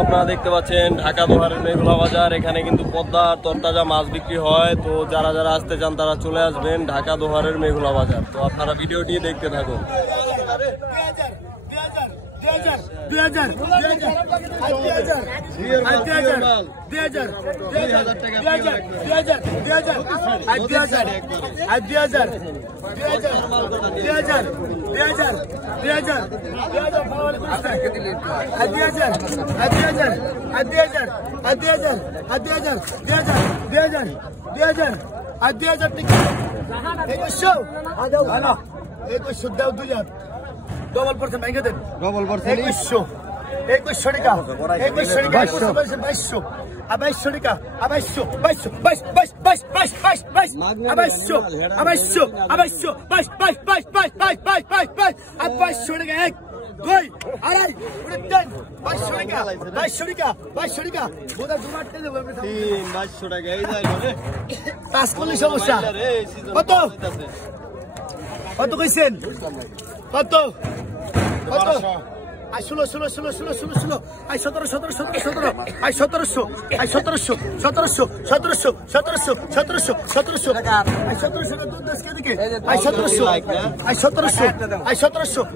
আপনারা দেখতে পাচ্ছেন ঢাকা দোহারের মেঘলা বাজার। এখানে কিন্তু পদ্মা তরতাজা মাছ বিক্রি হয়। তো যারা যারা আসতে চান তারা চলে আসবেন ঢাকা দোহারের মেঘলা বাজার। তো আপনারা ভিডিওটি দেখতে থাকুন। ডবল পার্সেন্ট ব্যাংকে দেন, ডবল পার্সেন্ট 2100 টাকা, 2100 টাকা, 2200, 2200 টাকা, 2200, 2200, 2200 টাকা, 1, 2, আড়াই, 3, 2200 টাকা, 2200 টাকা, 2200 টাকা, বোধহয় দুমারতে দেবো 2200 টাকা এই যায় রে। পাঁচ করলে সমস্যা কত কত কইছেন কত কত? 16 16 16 16 16 16 17 17 17 17 1700 1700 1700 1700 1700 1700 1700 টাকা 1700 টাকা দুধ দেশকে দিকে 1700 1700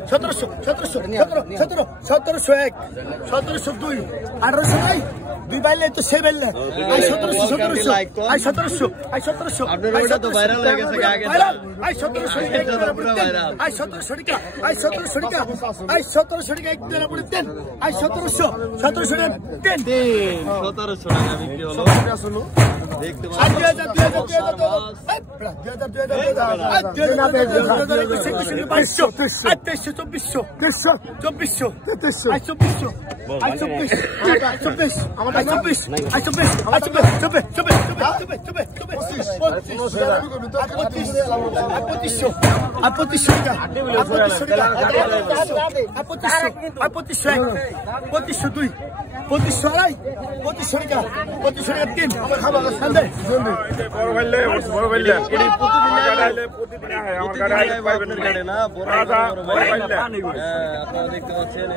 1700 1700 1700 1700 1 1702 1800 নাই দুই বাইলে তো সে বাইলে 1700 1700 1700 1700 আপনার ওটা তো ভাইরাল হয়ে গেছে আগে। 1700 পুরো ভাইরাল 1700 টাকা 1700 টাকা 1700 টাকা এক দেনা পুরো দেন 1700 1700 টাকা দেন 1700 টাকা বিক্রি হলো। দেখতে আপনারা দেখতে পাচ্ছেন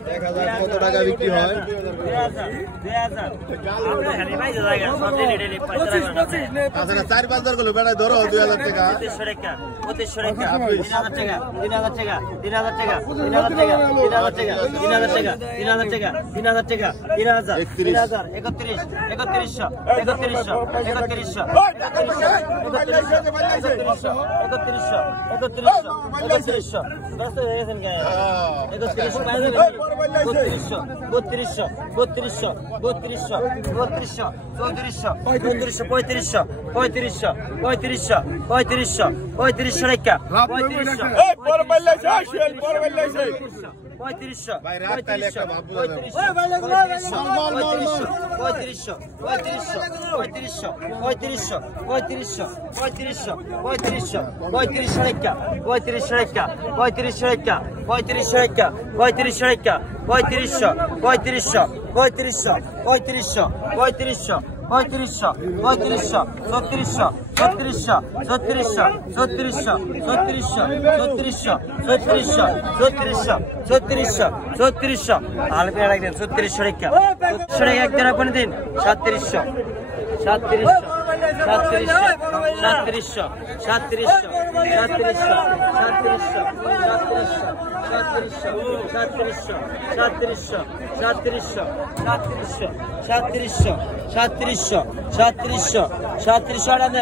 এই কত টাকা বিক্রি হয়? 4-5 গুলো বেড়ায় ধরো 2000 টাকা 2500 টাকা 3000 টাকা 3000 টাকা 3000 টাকা 3000 টাকা 3000 টাকা 3000 টাকা 3000 টাকা 3000 টাকা 3000 3000 31 3100 3100 3100 3700